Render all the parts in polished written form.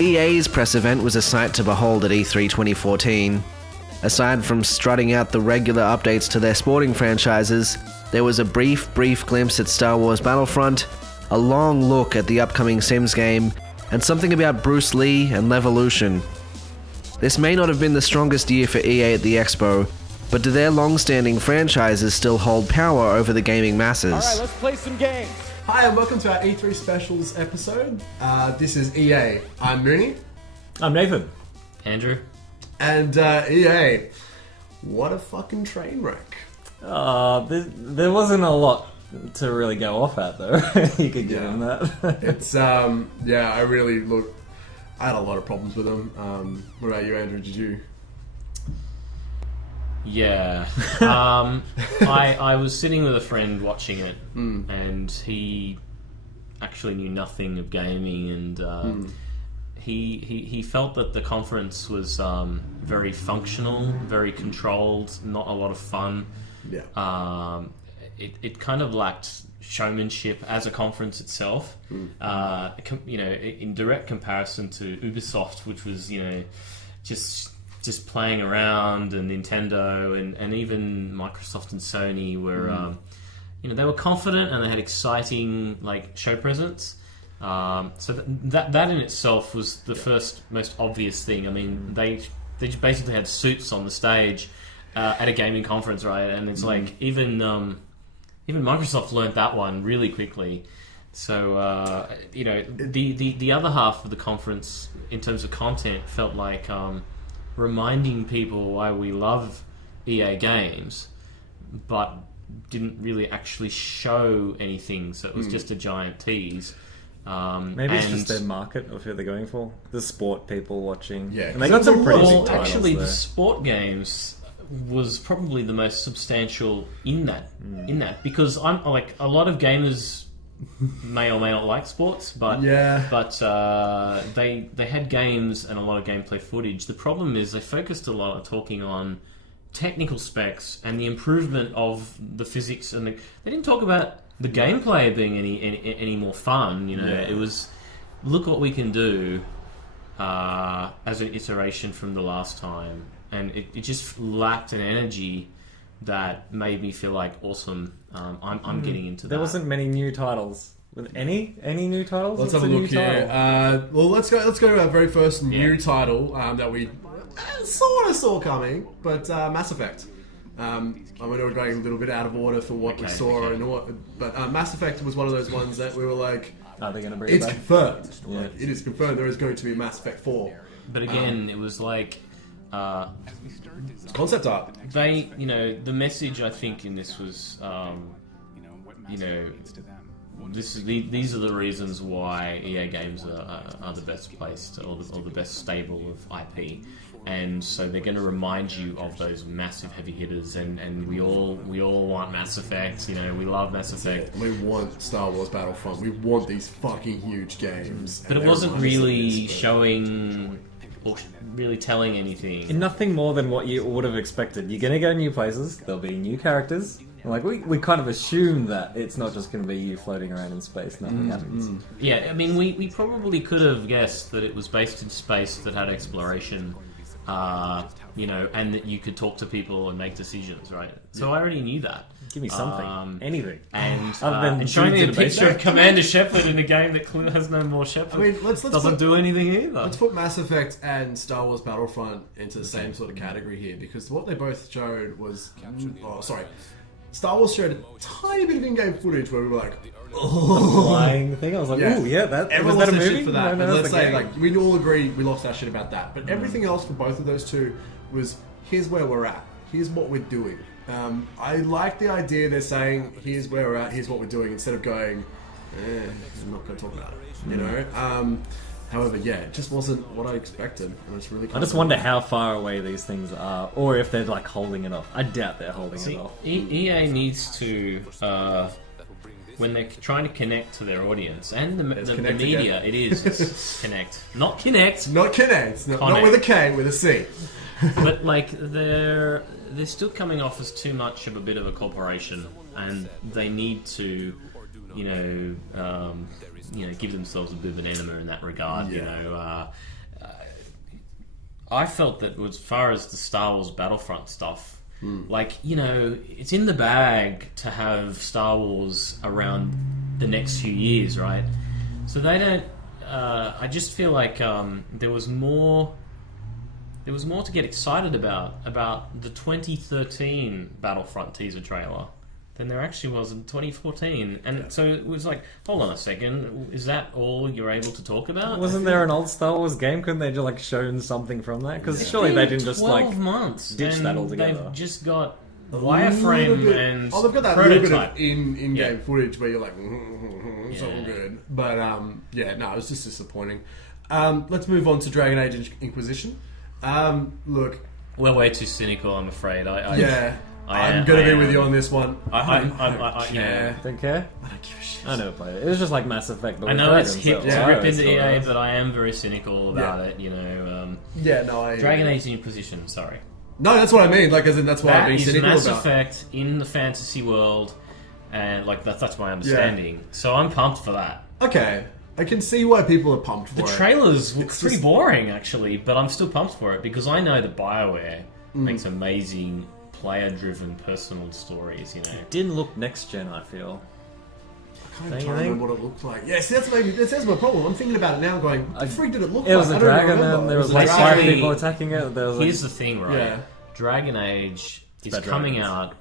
EA's press event was a sight to behold at E3 2014. Aside from strutting out the regular updates to their sporting franchises, there was a brief glimpse at Star Wars Battlefront, a long look at the upcoming Sims game, and something about Bruce Lee and Leveloution. This may not have been the strongest year for EA at the Expo, but do their long-standing franchises still hold power over the gaming masses? Alright, let's play some games! Hi and welcome to our E3 Specials episode. This is EA. I'm Mooney. I'm Nathan. Andrew. And EA. What a fucking train wreck. There wasn't a lot to really go off at though. You could give him that. It's, I had a lot of problems with them. What about you, Andrew? Did you? Yeah. I was sitting with a friend watching it, and he actually knew nothing of gaming, and he felt that the conference was very functional, very controlled, not a lot of fun. Yeah. It kind of lacked showmanship as a conference itself. In direct comparison to Ubisoft, which was just playing around, and Nintendo and even Microsoft and Sony were they were confident and they had exciting show presence. So that in itself was the first most obvious thing. I mean, they basically had suits on the stage at a gaming conference, right? And it's even Microsoft learned that one really quickly. So the other half of the conference in terms of content felt like reminding people why we love EA games, but didn't really actually show anything. So it was just a giant tease. Maybe it's just their market of who they're going for. The sport people watching. Yeah, and they got some pretty big titles actually, there. the sport games was probably the most substantial in that because I'm like a lot of gamers may or may not like sports, but they had games and a lot of gameplay footage. The problem is they focused a lot on talking on technical specs and the improvement of the physics, and they didn't talk about the gameplay being any more fun. It was look what we can do as an iteration from the last time, and it just lacked an energy that made me feel like awesome. I'm getting into that. There wasn't many new titles. With any new titles? Let's have a look here. Let's go to our very first new title that we sort of saw coming, but Mass Effect. I know we're going a little bit out of order for what we saw, but Mass Effect was one of those ones that we were like, are they going to bring it back? Confirmed. Yeah. It is confirmed there is going to be Mass Effect 4. But again, it was like concept art. The message I think in this was, these are the reasons why EA games are the best placed or the best stable of IP, and so they're going to remind you of those massive heavy hitters, and we all want Mass Effect. We love Mass Effect. We want Star Wars Battlefront. We want these fucking huge games. But it wasn't really showing or really telling anything. And nothing more than what you would have expected. You're going to go new places. There'll be new characters. We kind of assume that it's not just going to be you floating around in space. Nothing happens. Yeah, I mean, we probably could have guessed that it was based in space that had exploration, and that you could talk to people and make decisions, right? So I already knew that. Give me something. Anything. And showing me a picture of Commander Shepard in a game that clearly has no more Shepard. I mean, let's doesn't do anything either. Let's put Mass Effect and Star Wars Battlefront into the same sort of category here, because what they both showed was... Star Wars showed a tiny bit of in-game footage where we were like, oh, flying thing. I was like, ooh, yeah, that everyone was that a lost their movie? shit for that. No, And let's say, we all agree we lost our shit about that. But everything else for both of those two was, here's where we're at. Here's what we're doing. I like the idea they're saying, here's where we're at, here's what we're doing, instead of going, I'm not going to talk about it. However, it just wasn't what I expected. And it's really I just wonder how far away these things are, or if they're holding it off. I doubt they're holding it off. EA needs to, when they're trying to connect to their audience and the media, it's connect. Not connect. Not connect. Not with a K, with a C. But they're still coming off as too much of a bit of a corporation, and they need to give themselves a bit of an enema in that regard. I felt that as far as the Star Wars Battlefront stuff, it's in the bag to have Star Wars around the next few years, right? So they don't. I just feel like there was more to get excited about the 2013 Battlefront teaser trailer than there actually was in 2014. And so it was like, hold on a second, is that all you're able to talk about? Wasn't there an old Star Wars game? Couldn't they just shown something from that? Because surely they didn't just 12 months, ditch that altogether. They've just got wireframe and they've got that prototype. little bit of in-game footage where you're like, it's all good. But it was just disappointing. Let's move on to Dragon Age Inquisition. Look, we're way too cynical, I'm afraid. I'm going to be with you on this one. I Don't care? I don't give a shit. I never played it. It was just like Mass Effect. I know it's hip to rip into EA, EA, but I am very cynical about it. Dragon Age Inquisition. Sorry. No, that's what I mean. Like, as in, that's what I'm being That is cynical Mass about. Effect in the fantasy world, and that's my understanding. So I'm pumped for that. Okay, I can see why people are pumped for The it. trailers look It's pretty just- boring, actually, but I'm still pumped for it because I know that BioWare makes amazing player-driven personal stories. It didn't look next gen, I feel. I can't remember what it looked like. Yes, that's my problem. I'm thinking about it now, going, what the freak did it look like? It was I a don't dragon, remember. and there was It like a five dragon. people attacking it. There was Here's the thing, right? Yeah. Dragon Age is about coming dragons. out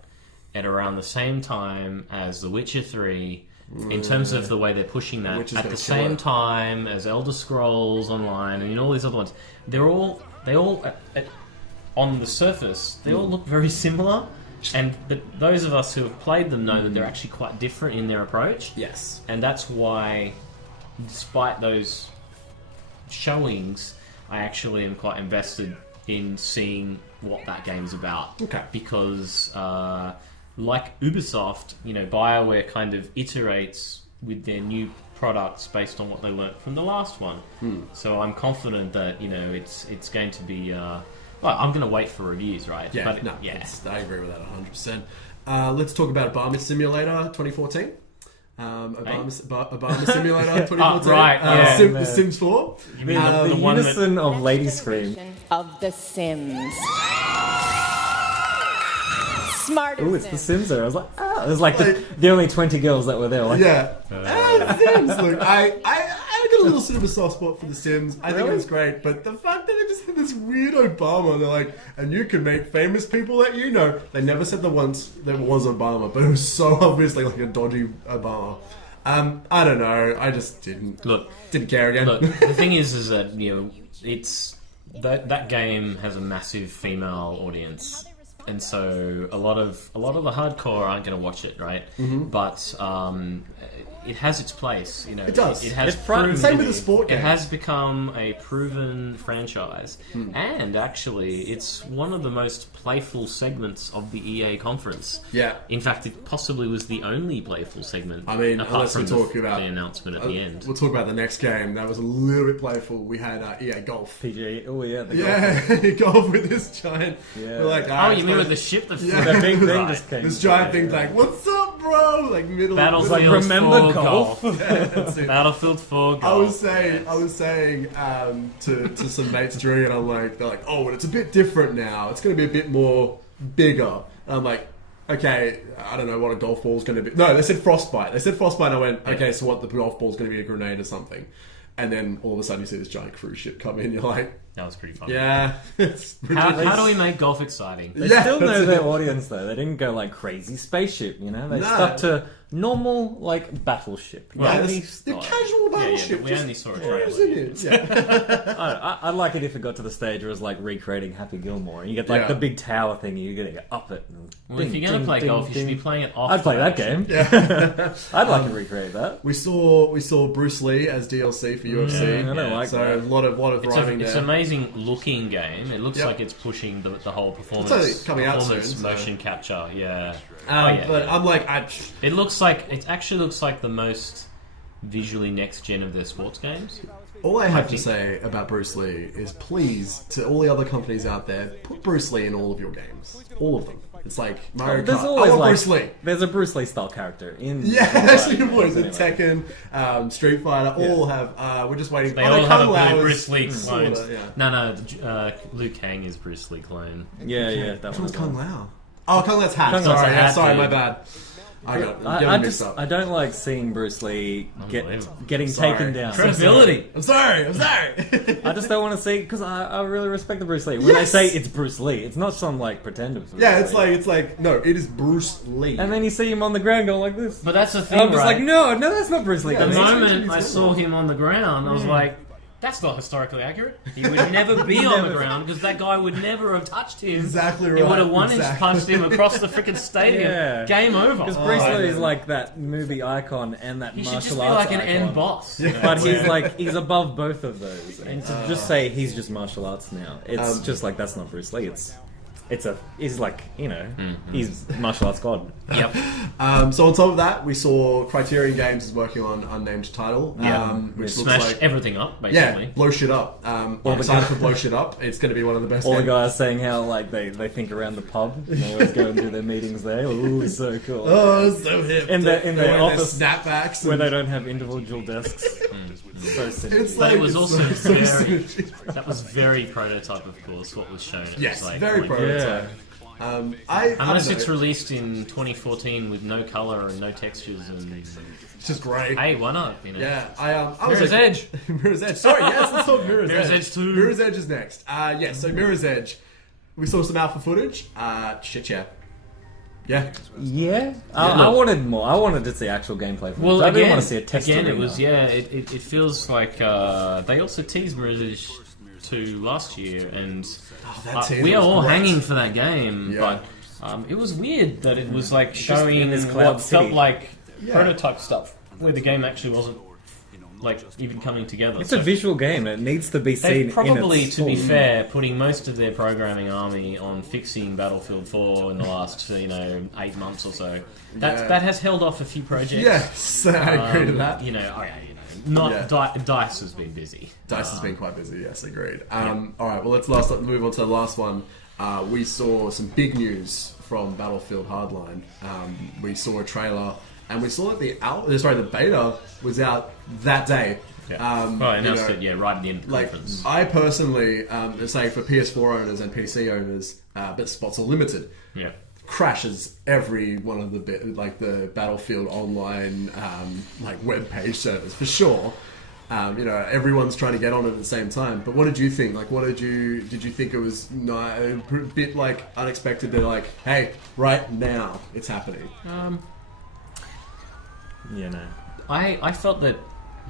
at around the same time as The Witcher 3 in terms of the way they're pushing that. Witcher's At gonna the kill same it. time as Elder Scrolls Online and all these other ones. They all on the surface, they all look very similar. But those of us who have played them know that they're actually quite different in their approach. Yes. And that's why, despite those showings, I actually am quite invested in seeing what that game's about. Okay. Because, like Ubisoft, BioWare kind of iterates with their new products based on what they learnt from the last one. So I'm confident that, it's going to be... I'm going to wait for reviews, right? Yeah, But, I agree with that 100%. Let's talk about Obama Simulator 2014. Obama Simulator 2014. right, yeah. The Sims 4. You mean the the one that... unison of Lady Scream. Of The Sims. Smarter Ooh, it's the Sims. Sims there. I was like, there's like the only 20 girls that were there. Like, Yeah. Sims. Look, I got a little sort of a soft spot for The Sims. I think it was great, but the fact that they just had this weird Obama, and they're like, and you can make famous people that you know. They never said there was Obama, but it was so obviously like a dodgy Obama. I don't know. I just didn't care again. Look, the thing is that it's that game has a massive female audience, and so a lot of the hardcore aren't going to watch it, right? But it has its place. It does. It has It's frightening. Same with the sport It games. has become a proven franchise, and actually, it's one of the most playful segments of the EA conference. Yeah. In fact, it possibly was the only playful segment. I mean, apart unless from we're talking about the announcement at the end. We'll talk about the next game. That was a little bit playful. We had EA Golf. PG. Oh, yeah. Golf with this giant. Yeah. We're like, Oh, you mean with the ship? The The big thing Right. just came. This giant thing's like, what's up, bro? Like middle. Battlefield middle- remember 4 golf? That's it. Battlefield 4 golf. I was saying to some mates during it, they're like, oh, well, it's a bit different now. It's going to be a bit more bigger. And I'm like, okay, I don't know what a golf ball's going to be. No, they said frostbite. And I went, okay, so what, the golf ball's going to be a grenade or something. And then all of a sudden you see this giant cruise ship come in. You're like, That was pretty fun. yeah, it's How ridiculous. do we make golf exciting? They Yeah, still know that's their it. audience though. They didn't go like crazy spaceship, They No. stuck to normal like battleship. Yeah, Navy the style. casual battleship. but we just only saw a cruising trailer. in. Yeah. I'd like it if it got to the stage where it was like recreating Happy Gilmore. You get like Yeah. the big tower thing. You get to go up it. And Well, if you're going to play golf, you should be playing it off. I'd play the that action. game. I'd like to recreate that. We saw Bruce Lee as DLC for UFC. I don't like so that. a lot of rhyming It's there. an amazing looking game. It looks Yep. like it's pushing the whole performance. only coming out performance soon, so- motion capture. Yeah. But yeah. I'm like, It actually looks like the most visually next gen of their sports games. all I have to say about Bruce Lee is please, to all the other companies out there, put Bruce Lee in all of your games. All of them. It's like Mario There's Kart. always I want like Bruce Lee. there's a Bruce Lee style character in Actually, boys, anyway. Tekken, Street Fighter, all have. We're just waiting. They all have a Kung Lao blue is Bruce Lee clone. sorta, yeah. No, Liu Kang is Bruce Lee clone. Yeah, that Which one. one's Kung Lao? Oh, Kung Lao's hat. Kung Lao's Sorry, hat, sorry, dude. my bad. I got I mixed just up. I don't like seeing Bruce Lee Unbelievable. getting Sorry. taken down. Credibility. I'm sorry. I just don't want to see because I really respect the Bruce Lee. When they say it's Bruce Lee, it's not some like pretender. Bruce Yeah, Lee. it's like no, it is Bruce Lee. And then you see him on the ground going like this. But that's the thing, And I'm just right? like, no, that's not Bruce Lee. Yeah, The that's moment I saw him on the ground, I was like, that's not historically accurate. He would never be on the ground because that guy would never have touched him. Exactly He right. would have one-inch Exactly. punched him across the freaking stadium. Yeah. Game over. Because Bruce Oh, Lee is man. like that movie icon and that He should martial just be arts like an icon. end boss. But he's above both of those, and to just say he's just martial arts now, it's just like that's not Bruce Lee. He's like he's martial arts god. Yep. So on top of that, we saw Criterion Games is working on unnamed title, which looks Smash like everything up, basically. blow shit up. I'm the excited guy- for blow shit up. It's going to be one of the best. All the games. guys saying how like they think around the pub, and they always go and do their meetings there. Ooh, so cool. Oh, so hip. In their Wearing office snapbacks where and- they don't have individual desks. So It's synergy. But it was it's also so very. synergy. That was very prototype, of course, what was shown. It Yes, was like, very oh my prototype. Yeah. I Unless don't it's know. released in 2014 with no color and no textures, and It's just great. hey, why not? You know? Yeah, I was Mirror's like, Edge. Mirror's Edge. Sorry, yes, let's talk Mirror's, Mirror's Edge 2. Mirror's Edge is next. So Mirror's Edge. We saw some alpha footage. Shit, yeah. Yeah. Yeah, I wanted more. I wanted to see actual gameplay. From Well, it. I again, didn't want to see a test again, it arena. was it feels like they also teased Mirror's Edge 2 last year, and that teaser we are was all great. hanging for that game. Yeah. But it was weird that it was like in showing this cloud what felt city. like prototype stuff, where the game actually wasn't like even coming together. It's So a visual game. It needs to be seen. they've probably, in its to be full- fair, putting most of their programming army on fixing Battlefield 4 in the last 8 months or so. That has held off a few projects. Yes, I agree to that. Dice has been busy. Dice has been quite busy. Yes, agreed. All right, well, let's move on to the last one. We saw some big news from Battlefield Hardline. We saw a trailer, and we saw that the beta was out that day. Yeah. Well, I announced it, right at the end of the Like, conference. I personally, say for PS4 owners and PC owners, but spots are limited. Yeah. Crashes every one of the the Battlefield Online web page servers for sure. Everyone's trying to get on it at the same time. But what did you think? Like, did you think it was a bit unexpected? They're like, hey, right now it's happening. I felt that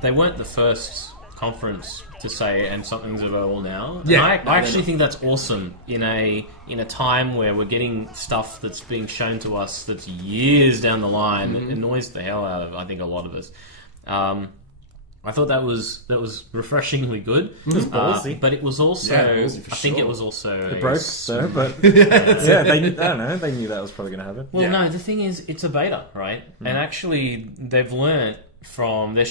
they weren't the first conference to say and something's available now. Yeah, And I actually think that's awesome in a time where we're getting stuff that's being shown to us that's years down the line. It annoys the hell out of I think a lot of us. I thought that was refreshingly good. It was ballsy. But it was also Yeah, ballsy for I think sure. it was also It broke, though, but yeah, I don't know. They knew that was probably going to happen. Well, Yeah. no, the thing is, it's a beta, right? And actually, they've learnt from the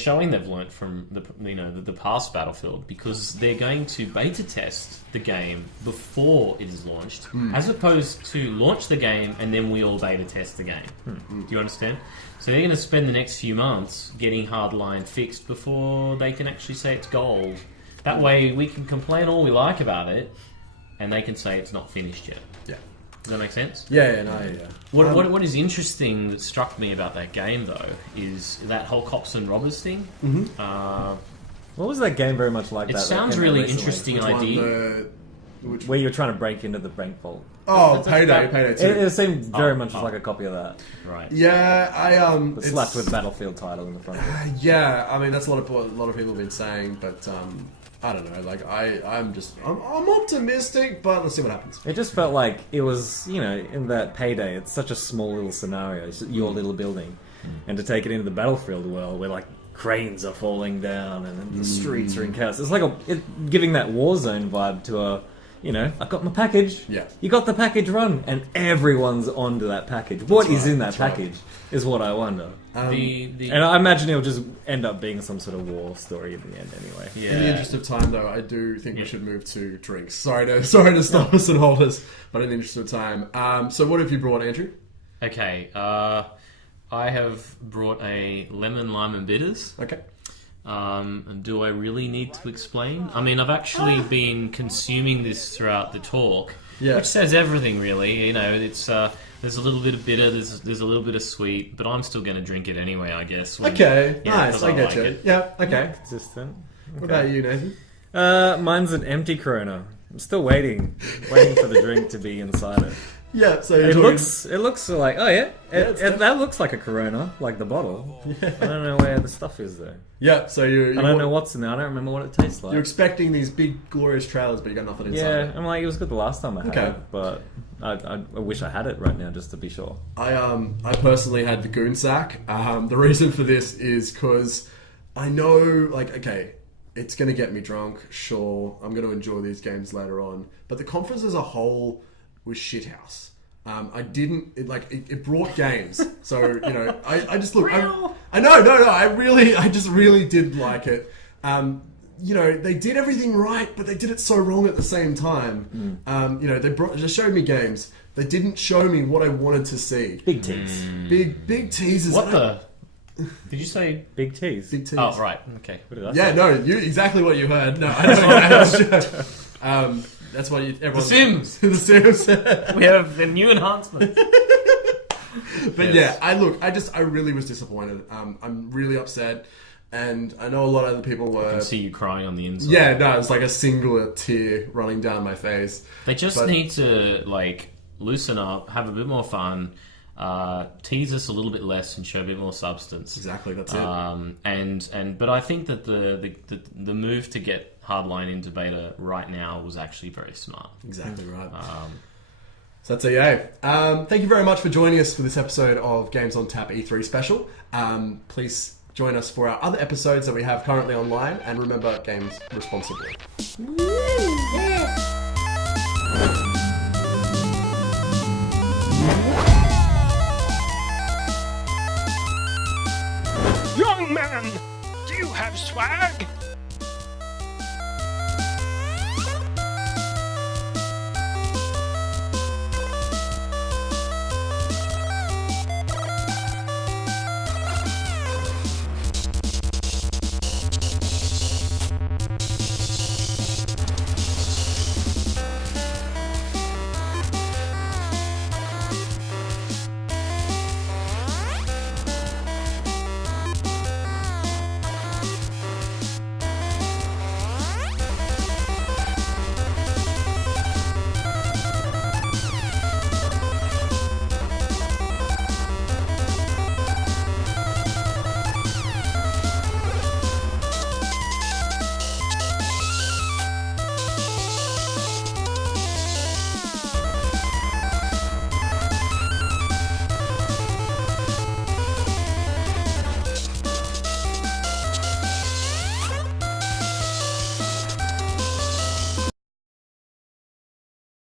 past Battlefield because they're going to beta test the game before it is launched, as opposed to launch the game and then we all beta test the game. Do you understand? So they're going to spend the next few months getting Hardline fixed before they can actually say it's gold. That way, we can complain all we like about it, and they can say it's not finished yet. Yeah. Does that make sense? Yeah. What is interesting that struck me about that game, though, is that whole cops and robbers thing. What was that game very much like It that? sounds that came out really recently? interesting Which one? idea. Where you're trying to break into the bank vault. Oh, That's Payday about- 2. It seemed very much like a copy of that. Right. Yeah, But slapped with Battlefield title in the front. Yeah, I mean that's a lot of people have been saying, but I don't know. Like I'm optimistic, but let's see what happens. It just felt like it was, in that Payday, it's such a small little scenario, it's your little building. And to take it into the Battlefield world where, cranes are falling down and the streets are in chaos. It's like giving that Warzone vibe to you know, I got my package. Yeah. You got the package run, and everyone's onto that package. What is right, in that that's right. package is what I wonder. The And I imagine it'll just end up being some sort of war story at the end, anyway. yeah. In the interest of time, though, I do think we should move to drinks. Sorry to stop us and hold us, but in the interest of time. So what have you brought, Andrew? Okay, I have brought a lemon, lime, and bitters. Okay. And do I really need to explain? I mean, I've actually been consuming this throughout the talk, which says everything, really. You know, it's there's a little bit of bitter, there's a little bit of sweet, but I'm still going to drink it anyway, I guess. Okay, Yeah, nice. 'cause I get like you. it. Yeah, okay. Consistent. What about you, Nathan? Mine's an empty Corona. I'm still waiting for the drink to be inside it. Yeah, so It looks like, oh yeah, it's that looks like a Corona, like the bottle. I don't know where the stuff is though. Yeah, so I don't know what's in there. I don't remember what it tastes like. You're expecting these big, glorious trailers, but you got nothing inside. Yeah, it. I'm like, it was good the last time I had Okay. it, but I wish I had it right now just to be sure. I personally had the goon sack. The reason for this is because I know, like, okay, it's going to get me drunk. Sure, I'm going to enjoy these games later on. But the conference as a whole was shithouse. It brought games. So, you know, I just look, I just really did like it. You know, they did everything right, but they did it so wrong at the same time. You know, they showed me games. They didn't show me what I wanted to see. Big teas. Big teasers. What the? Did you say? Big teas. Big teas. Oh, right. Okay. What did I Yeah, say? no, you exactly what you heard. No, I know. That's what everyone. The Sims. The Sims. We have the new enhancement. But yeah, I really was disappointed. I'm really upset, and I know a lot of other people I were. can see you crying on the inside. Yeah, no, it's like a singular tear running down my face. They just need to, like, loosen up, have a bit more fun, tease us a little bit less, and show a bit more substance. Exactly, that's it. But I think that the move to get Hardline into beta right now was actually very smart. Exactly right. So that's EA. Thank you very much for joining us for this episode of Games on Tap E3 special. Please join us for our other episodes that we have currently online, and remember, games responsibly. Young man, do you have swag?